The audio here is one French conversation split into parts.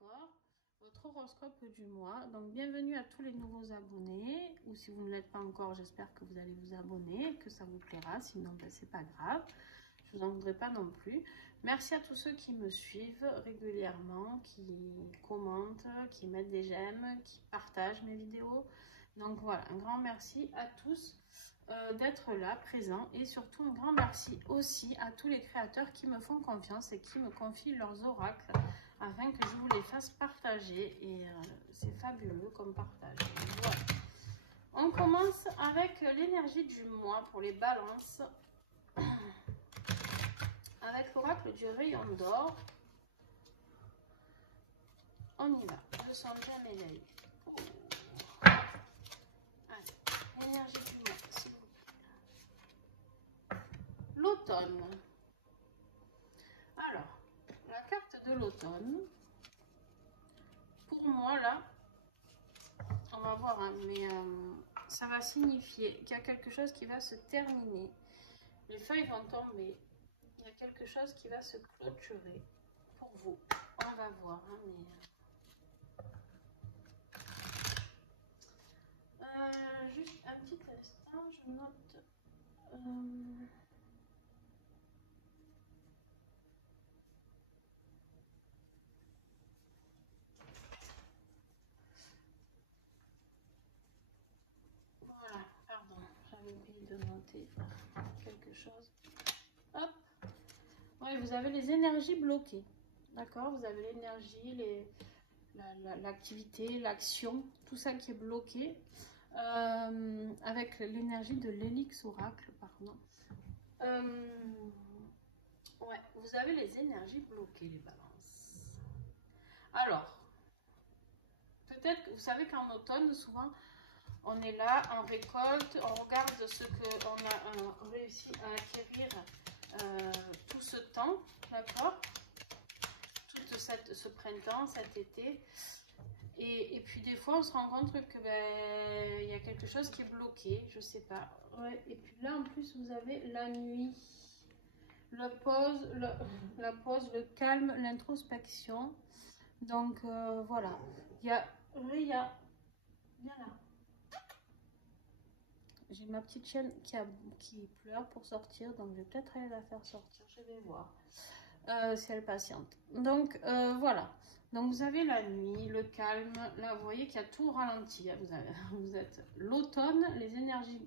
D'accord, votre horoscope du mois. Donc bienvenue à tous les nouveaux abonnés, ou si vous ne l'êtes pas encore, j'espère que vous allez vous abonner, que ça vous plaira, sinon ben, c'est pas grave, je vous en voudrais pas non plus. Merci à tous ceux qui me suivent régulièrement, qui commentent, qui mettent des j'aime, qui partagent mes vidéos. Donc voilà, un grand merci à tous d'être là, présents, et surtout un grand merci aussi à tous les créateurs qui me font confiance et qui me confient leurs oracles afin que je vous les fasse partager, et c'est fabuleux comme partage. Voilà. On commence avec l'énergie du mois pour les balances, avec l'oracle du rayon d'or. On y va, je sens bien mes yeux. Allez, l'énergie du mois, s'il vous plaît. L'automne. Alors, la carte de l'automne, pour moi là, on va voir, hein, mais ça va signifier qu'il y a quelque chose qui va se terminer. Les feuilles vont tomber. Il y a quelque chose qui va se clôturer pour vous. On va voir, hein, mais juste un petit instant, je note. Voilà, pardon, j'avais oublié de noter quelque chose. Hop. Ouais, vous avez les énergies bloquées. D'accord, vous avez l'énergie, l'activité, l'action, tout ça qui est bloqué. Avec l'énergie de l'hélix oracle, pardon. Ouais, vous avez les énergies bloquées, les balances. Alors, peut-être que vous savez qu'en automne, souvent, on est là, on récolte, on regarde ce qu'on a réussi à acquérir tout ce temps, d'accord, tout ce printemps, cet été. Et puis des fois, on se rend compte que ben, y a quelque chose qui est bloqué, je sais pas. Ouais, et puis là, en plus, vous avez la nuit, la pause, le calme, l'introspection. Donc voilà, il y a Ria, viens là. J'ai ma petite chienne qui pleure pour sortir, donc je vais peut-être aller la faire sortir, je vais voir si elle patiente. Donc voilà, donc vous avez la nuit, le calme, là vous voyez qu'il y a tout ralenti, hein. Vous êtes l'automne, les énergies,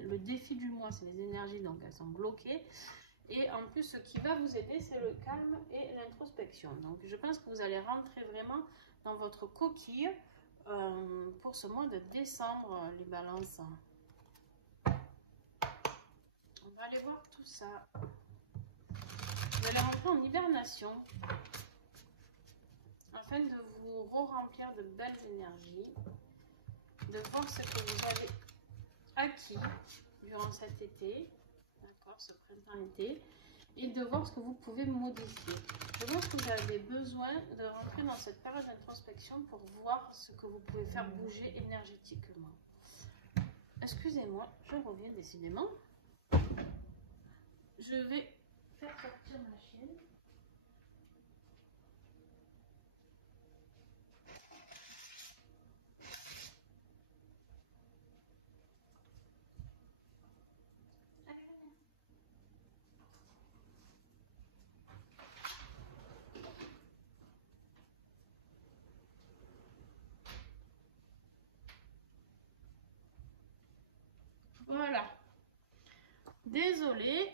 le défi du mois, c'est les énergies, donc elles sont bloquées. Et en plus, ce qui va vous aider, c'est le calme et l'introspection. Donc, je pense que vous allez rentrer vraiment dans votre coquille pour ce mois de décembre, les balances. On va aller voir tout ça. Vous allez rentrer en hibernation afin de vous re-remplir de belles énergies, de voir ce que vous avez acquis durant cet été, d'accord, ce printemps-été, et de voir ce que vous pouvez modifier. Je pense que vous avez besoin de rentrer dans cette période d'introspection pour voir ce que vous pouvez faire bouger énergétiquement. Excusez-moi, je reviens décidément. Je vais faire sortir ma chienne. Voilà. Désolée.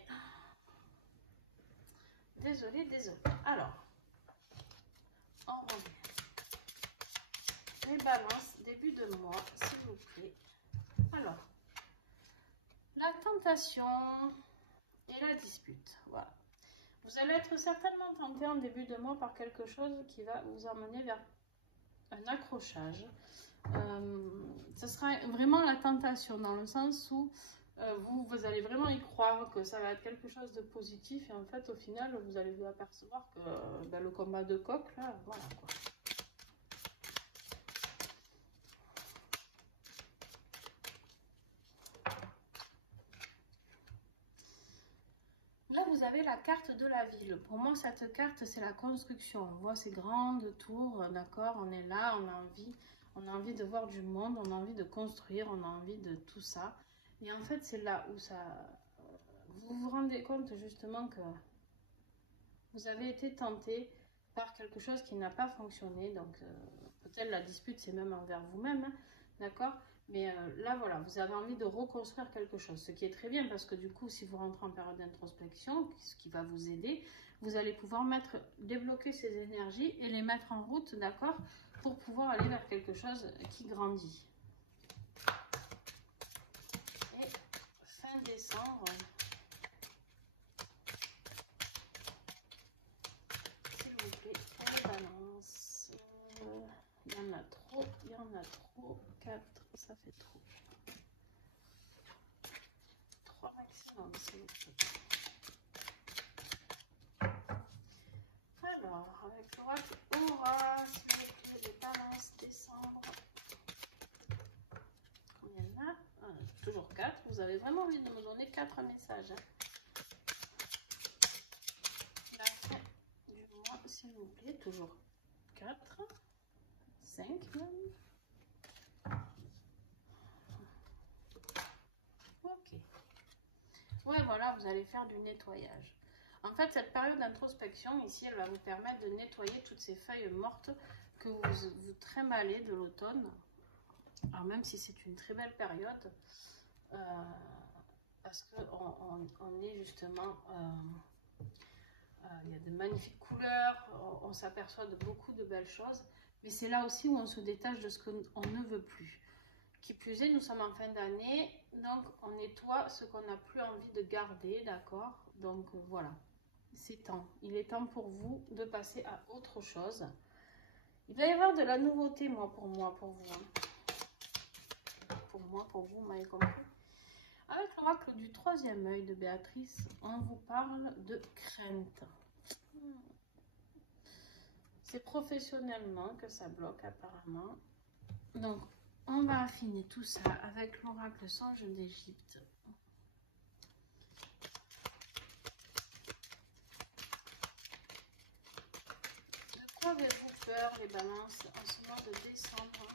Désolée. Alors, on revient. Les balances, début de mois, s'il vous plaît. Alors, la tentation et la dispute. Voilà. Vous allez être certainement tenté en début de mois par quelque chose qui va vous emmener vers un accrochage. Ce sera vraiment la tentation dans le sens où vous allez vraiment y croire que ça va être quelque chose de positif, et en fait au final vous allez vous apercevoir que ben, le combat de coq là, voilà quoi. Là vous vous avez la carte de la ville. Pour moi, cette carte, c'est la construction. On voit ces grandes tours, d'accord? On est là, on a envie de voir du monde, on a envie de construire, on a envie de tout ça. Et en fait, c'est là où ça... Vous vous rendez compte justement que vous avez été tenté par quelque chose qui n'a pas fonctionné. Donc, peut-être la dispute, c'est même envers vous-même, hein, d'accord? Mais là, voilà, vous avez envie de reconstruire quelque chose, ce qui est très bien parce que du coup, si vous rentrez en période d'introspection, ce qui va vous aider, vous allez pouvoir débloquer ces énergies et les mettre en route, d'accord, pour pouvoir aller vers quelque chose qui grandit. Et fin décembre, s'il vous plaît, pour les balances. Il y en a trop, il y en a trop. 4, ça fait trop. 3 maximum, s'il vous plaît. Alors, avec l'oracle Aura, s'il vous plaît, les balances décembre. Combien il y en a? Toujours 4. Vous avez vraiment envie de me donner 4 messages. La fin du mois, s'il vous plaît, toujours 4. 5 même. Ok. Ouais, voilà, vous allez faire du nettoyage. En fait, cette période d'introspection, ici, elle va vous permettre de nettoyer toutes ces feuilles mortes que vous trémalez de l'automne. Alors, même si c'est une très belle période, parce qu'on est justement... il y a de magnifiques couleurs, on s'aperçoit de beaucoup de belles choses. Mais c'est là aussi où on se détache de ce qu'on ne veut plus. Qui plus est, nous sommes en fin d'année, donc on nettoie ce qu'on n'a plus envie de garder, d'accord? Donc voilà, c'est temps. Il est temps pour vous de passer à autre chose. Il va y avoir de la nouveauté, pour vous. Hein. Pour vous, m'avez compris. Avec l'oracle du 3e œil de Béatrice, on vous parle de crainte. C'est professionnellement que ça bloque apparemment. Donc, on va affiner tout ça avec l'oracle Songe d'Égypte. De quoi avez-vous peur, les balances, en ce mois de décembre?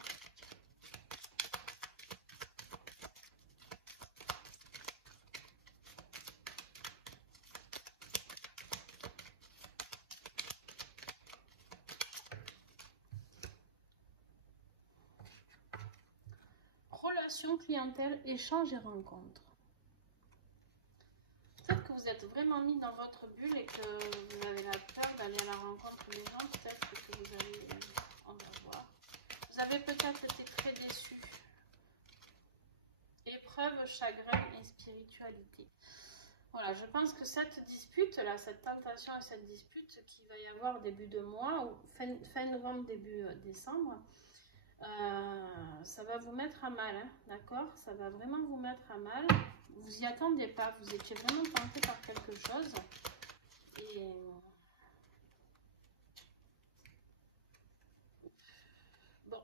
Relation, clientèle, échange et rencontre. Peut-être que vous êtes vraiment mis dans votre bulle et que vous avez la peur d'aller à la rencontre des gens. Peut-être que vous allez, on va voir. Vous avez peut-être été très déçu. Épreuve, chagrin et spiritualité. Voilà, je pense que cette dispute, là, cette tentation et cette dispute qu'il va y avoir début de mois, ou fin novembre, début décembre, ça va vous mettre à mal, hein, d'accord? Ça va vraiment vous mettre à mal. Vous y attendez pas, vous étiez vraiment tenté par quelque chose. Et bon.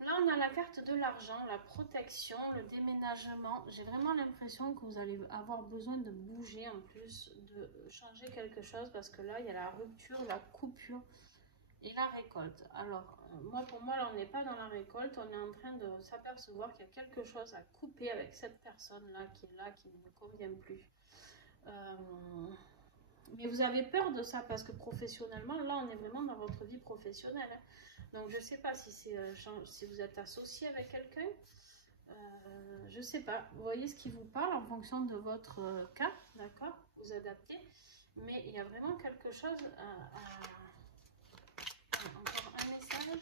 Là, on a la carte de l'argent, la protection, le déménagement. J'ai vraiment l'impression que vous allez avoir besoin de bouger en plus, de changer quelque chose parce que là, il y a la rupture, la coupure et la récolte. Alors, pour moi, là, on n'est pas dans la récolte, on est en train de s'apercevoir qu'il y a quelque chose à couper avec cette personne-là, qui ne me convient plus. Mais vous avez peur de ça parce que professionnellement, là, on est vraiment dans votre vie professionnelle. Hein. Donc, je ne sais pas si, si vous êtes associé avec quelqu'un. Je ne sais pas. Vous voyez ce qui vous parle en fonction de votre cas, d'accord? Vous adaptez. Mais il y a vraiment quelque chose encore un message.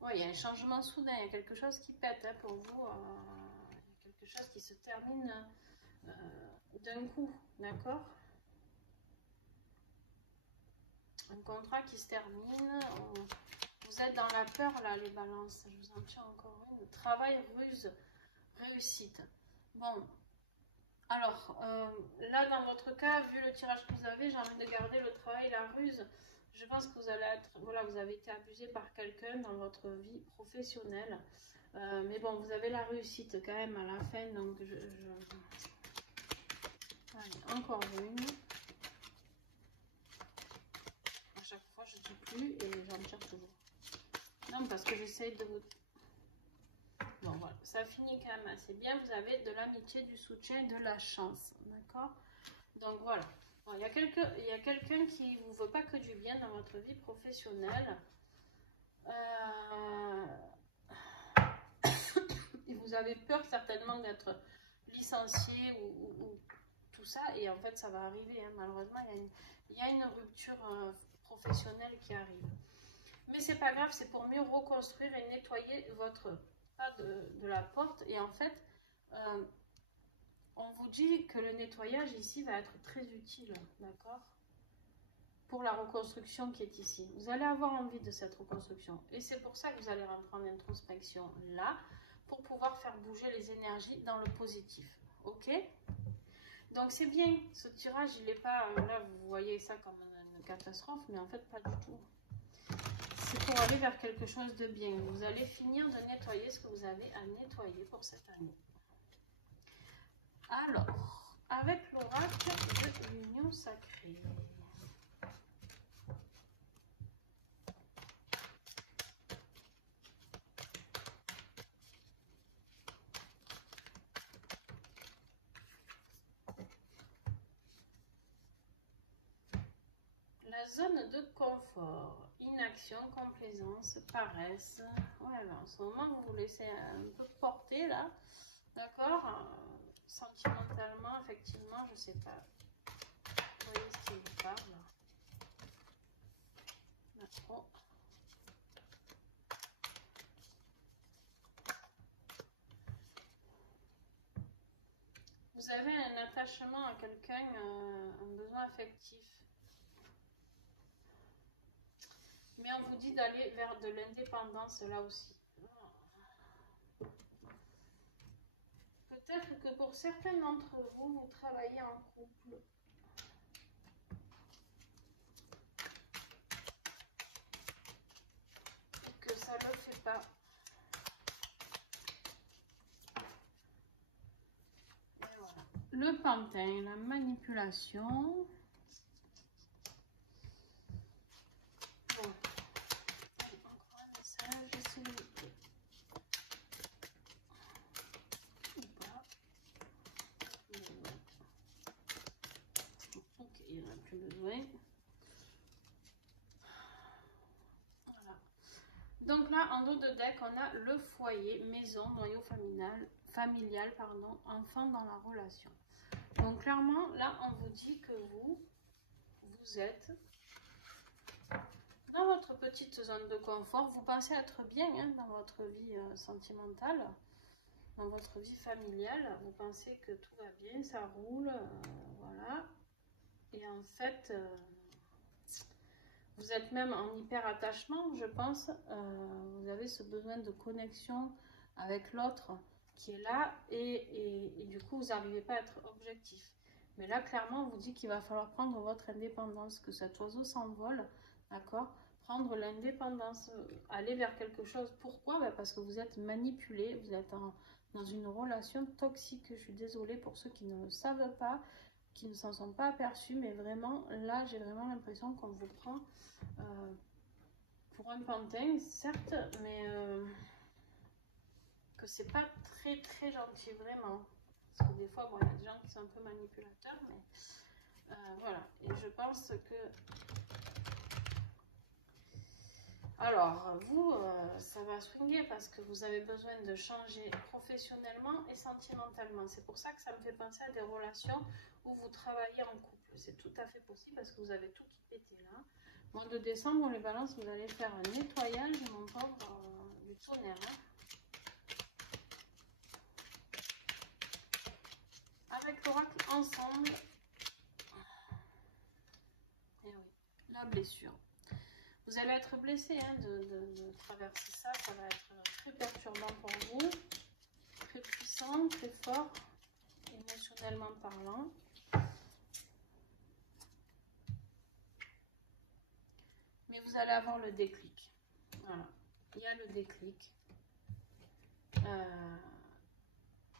Ouais, il y a un changement soudain, il y a quelque chose qui pète hein, pour vous. Il y a quelque chose qui se termine d'un coup, d'accord? Un contrat qui se termine. Vous êtes dans la peur là, les balances. Je vous en tiens encore une. Travail, ruse, réussite. Bon, alors là dans votre cas, vu le tirage que vous avez, j'ai envie de garder le travail, la ruse. Je pense que vous allez être, voilà, vous avez été abusé par quelqu'un dans votre vie professionnelle. Mais bon, vous avez la réussite quand même à la fin. Donc, Allez, encore une. À chaque fois, je ne dis plus et j'en tire toujours. Non, parce que j'essaye de vous... Bon, voilà, ça finit quand même assez bien. Vous avez de l'amitié, du soutien et de la chance. D'accord? Donc, voilà. Bon, il y a quelqu'un qui ne vous veut pas que du bien dans votre vie professionnelle. Et vous avez peur certainement d'être licencié ou tout ça. Et en fait, ça va arriver. Hein. Malheureusement, il y a une rupture professionnelle qui arrive. Mais c'est pas grave, c'est pour mieux reconstruire et nettoyer votre pas de la porte. Et en fait, on vous dit que le nettoyage ici va être très utile, d'accord? Pour la reconstruction qui est ici. Vous allez avoir envie de cette reconstruction. Et c'est pour ça que vous allez rentrer en introspection là, pour pouvoir faire bouger les énergies dans le positif. Ok? Donc c'est bien, ce tirage, il n'est pas, là vous voyez ça comme une catastrophe, mais en fait pas du tout. C'est pour aller vers quelque chose de bien. Vous allez finir de nettoyer ce que vous avez à nettoyer pour cette année. Alors, avec l'oracle de l'union sacrée. La zone de confort, inaction, complaisance, paresse. Ouais, ben, en ce moment, vous vous laissez un peu porter là, d'accord? Sentimentalement, effectivement, je sais pas. Vous voyez ce qu'il vous parle. D'accord. Vous avez un attachement à quelqu'un, un besoin affectif. Mais on vous dit d'aller vers de l'indépendance là aussi. Peut-être que pour certains d'entre vous, vous travaillez en couple. Et que ça ne le fait pas. Et voilà. Le pantin, la manipulation. Bon. Allez, encore un message, s'il vous plaît. Ou pas. Ok, il n'y en a plus besoin. Voilà. Donc là, en dos de deck, on a le foyer, maison, noyau familial, pardon, enfant dans la relation. Donc clairement, là, on vous dit que vous êtes dans votre petite zone de confort. Vous pensez être bien hein, dans votre vie sentimentale, dans votre vie familiale. Vous pensez que tout va bien, ça roule, voilà. Et en fait, vous êtes même en hyper attachement, je pense. Vous avez ce besoin de connexion avec l'autre qui est là et du coup, vous n'arrivez pas à être objectif. Mais là, clairement, on vous dit qu'il va falloir prendre votre indépendance, que cet oiseau s'envole, d'accord? Prendre l'indépendance, aller vers quelque chose. Pourquoi? Ben parce que vous êtes manipulé, vous êtes dans une relation toxique. Je suis désolée pour ceux qui ne le savent pas, qui ne s'en sont pas aperçus, mais vraiment, là, j'ai vraiment l'impression qu'on vous prend pour un pantin, certes, mais que c'est pas très très gentil, vraiment. Parce que des fois, bon, il y a des gens qui sont un peu manipulateurs, mais voilà. Et je pense que... Alors, vous, ça va swinguer parce que vous avez besoin de changer professionnellement et sentimentalement. C'est pour ça que ça me fait penser à des relations où vous travaillez en couple. C'est tout à fait possible parce que vous avez tout qui pétait là. Mois de décembre, les balances, vous allez faire un nettoyage, mon pauvre, du tonnerre. Hein. Avec l'oracle ensemble. Et oui, la blessure. Vous allez être blessé hein, de traverser ça. Ça va être très perturbant pour vous. Très puissant, très fort, émotionnellement parlant. vous allez avoir le déclic. Voilà, il y a le déclic.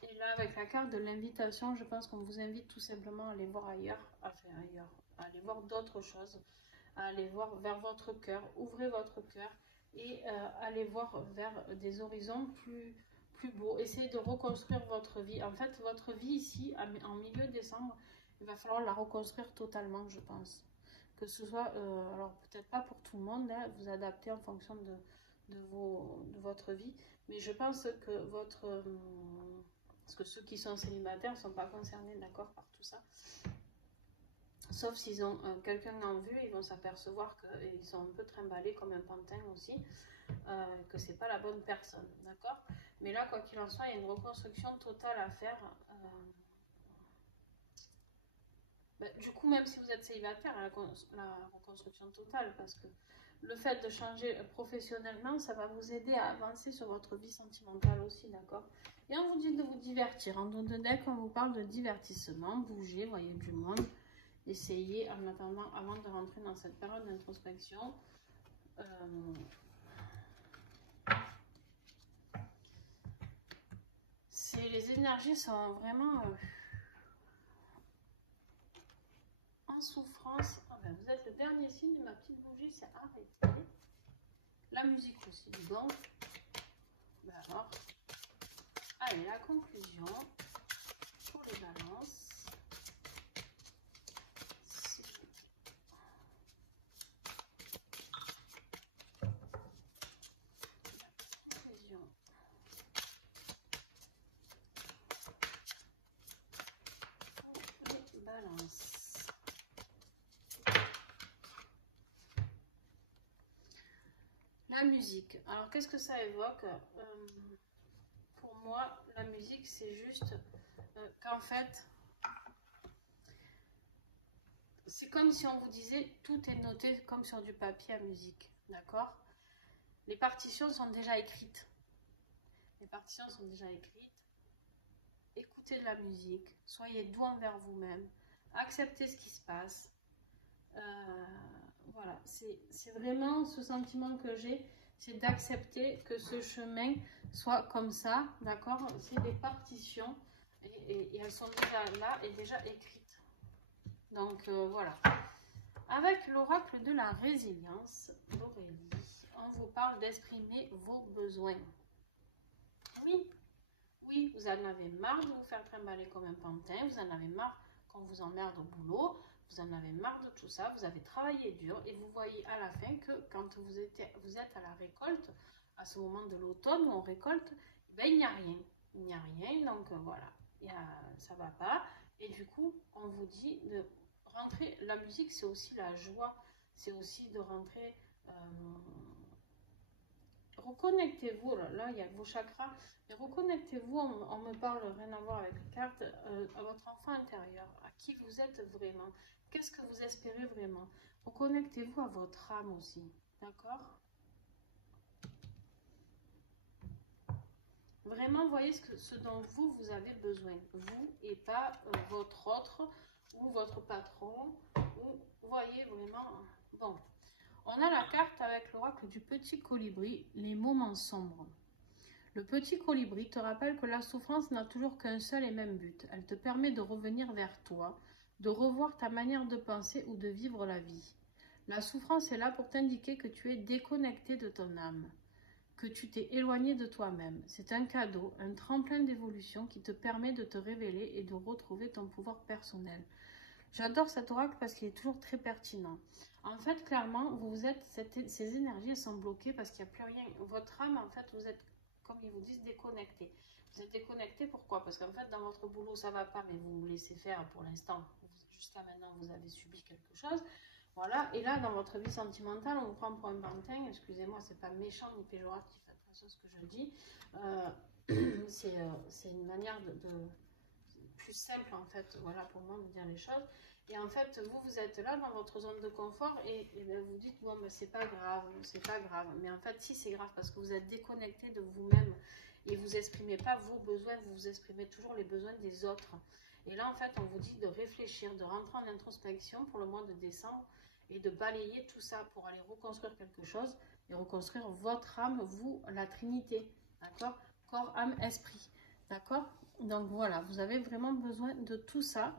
Et là, avec la carte de l'invitation, je pense qu'on vous invite tout simplement à aller voir ailleurs, enfin ailleurs, à aller voir d'autres choses, à aller voir vers votre cœur, ouvrez votre cœur et allez voir vers des horizons plus beaux. Essayez de reconstruire votre vie. En fait, votre vie ici, en milieu décembre, il va falloir la reconstruire totalement, je pense. Que ce soit, alors peut-être pas pour tout le monde, hein, vous adapter en fonction de votre vie, mais je pense que parce que ceux qui sont célibataires ne sont pas concernés, d'accord, par tout ça. Sauf s'ils ont quelqu'un en vue, ils vont s'apercevoir qu'ils sont un peu trimballés comme un pantin aussi, que c'est pas la bonne personne, d'accord. Mais là, quoi qu'il en soit, il y a une reconstruction totale à faire. Du coup, même si vous êtes célibataire, la reconstruction totale, parce que le fait de changer professionnellement, ça va vous aider à avancer sur votre vie sentimentale aussi, d'accord. Et on vous dit de vous divertir. En don de deck, on vous parle de divertissement, bouger, voyez du monde. Essayez en attendant, avant de rentrer dans cette période d'introspection. Les énergies sont vraiment en souffrance. Ah ben, vous êtes le dernier signe, ma petite bougie s'est arrêtée. La musique aussi, donc. Ben alors, allez, la conclusion pour les balances. La musique. Alors, qu'est-ce que ça évoque? Pour moi, la musique, c'est juste qu'en fait, c'est comme si on vous disait, tout est noté comme sur du papier à musique, d'accord? Les partitions sont déjà écrites. Les partitions sont déjà écrites. Écoutez de la musique, soyez doux envers vous-même, acceptez ce qui se passe. Voilà, c'est vraiment ce sentiment que j'ai, c'est d'accepter que ce chemin soit comme ça, d'accord? C'est des partitions et elles sont déjà là et déjà écrites. Donc voilà. Avec l'oracle de la résilience d'Aurélie, on vous parle d'exprimer vos besoins. Oui, oui, vous en avez marre de vous faire trimballer comme un pantin, vous en avez marre qu'on vous emmerde au boulot, vous en avez marre de tout ça, vous avez travaillé dur et vous voyez à la fin que quand vous êtes à la récolte, à ce moment de l'automne où on récolte, ben, il n'y a rien. Il n'y a rien, donc voilà, ça ne va pas. Et du coup, on vous dit de rentrer, la musique c'est aussi la joie, c'est aussi de rentrer, reconnectez-vous, là il y a vos chakras, mais reconnectez-vous, on me parle, rien à voir avec les cartes, à votre enfant intérieur, à qui vous êtes vraiment, qu'est-ce que vous espérez vraiment, reconnectez-vous à votre âme aussi, d'accord? Vraiment, voyez ce dont vous avez besoin, vous et pas votre autre ou votre patron, ou voyez vraiment, bon. On a la carte avec l'oracle du petit colibri, les moments sombres. Le petit colibri te rappelle que la souffrance n'a toujours qu'un seul et même but. Elle te permet de revenir vers toi, de revoir ta manière de penser ou de vivre la vie. La souffrance est là pour t'indiquer que tu es déconnecté de ton âme, que tu t'es éloigné de toi-même. C'est un cadeau, un tremplin d'évolution qui te permet de te révéler et de retrouver ton pouvoir personnel. J'adore cet oracle parce qu'il est toujours très pertinent. En fait, clairement, ces énergies sont bloquées parce qu'il n'y a plus rien. Votre âme, en fait, vous êtes, comme ils vous disent, déconnecté. Vous êtes déconnecté, pourquoi? Parce qu'en fait, dans votre boulot, ça ne va pas, mais vous vous laissez faire pour l'instant. Jusqu'à maintenant, vous avez subi quelque chose. Voilà. Et là, dans votre vie sentimentale, on vous prend pour un pantin. Excusez-moi, c'est pas méchant ni péjoratif, faites attention à ce que je dis. C'est une manière de plus simple en fait, voilà, pour moi de dire les choses. Et en fait, vous êtes là dans votre zone de confort et bien, vous dites bon, mais c'est pas grave, c'est pas grave. Mais en fait, si, c'est grave parce que vous êtes déconnecté de vous-même et vous exprimez pas vos besoins, vous exprimez toujours les besoins des autres. Et là, en fait, on vous dit de réfléchir, de rentrer en introspection pour le mois de décembre et de balayer tout ça pour aller reconstruire quelque chose et reconstruire votre âme, vous, la Trinité, d'accord? Corps, âme, esprit, d'accord? Donc voilà, vous avez vraiment besoin de tout ça,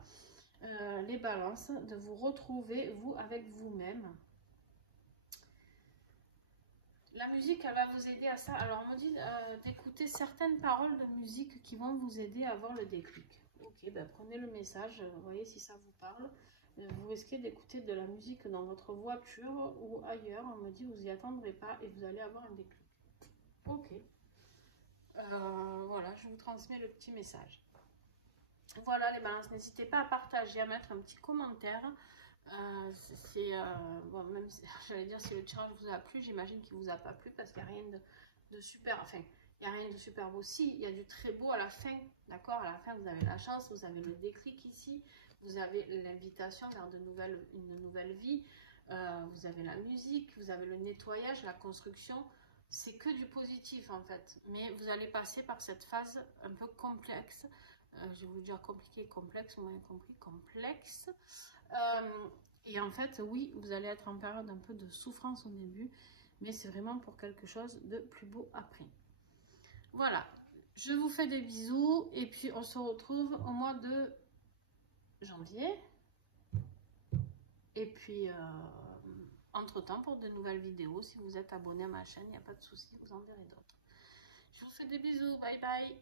les balances, de vous retrouver, vous, avec vous-même. La musique, elle va vous aider à ça. Alors, on me dit d'écouter certaines paroles de musique qui vont vous aider à avoir le déclic. Ok, ben prenez le message, voyez si ça vous parle. Vous risquez d'écouter de la musique dans votre voiture ou ailleurs. On me dit vous y attendrez pas et vous allez avoir un déclic. Ok. Voilà, je vous transmets le petit message. Voilà les balances, n'hésitez pas à partager, à mettre un petit commentaire. Bon, même si, j'allais dire si le tirage vous a plu, j'imagine qu'il vous a pas plu parce qu'il n'y a rien de super, enfin il n'y a rien de super beau. Si, il y a du très beau à la fin, d'accord? À la fin vous avez la chance, vous avez le déclic ici, vous avez l'invitation vers une nouvelle vie, vous avez la musique, vous avez le nettoyage, la construction. C'est que du positif en fait, mais vous allez passer par cette phase un peu complexe. Je vais vous dire compliqué, complexe, vous m'avez compris, complexe. Et en fait, oui, vous allez être en période un peu de souffrance au début, mais c'est vraiment pour quelque chose de plus beau après. Voilà, je vous fais des bisous et puis on se retrouve au mois de janvier. Et puis, entre-temps, pour de nouvelles vidéos, si vous êtes abonné à ma chaîne, il n'y a pas de souci, vous en verrez d'autres. Je vous fais des bisous, bye bye.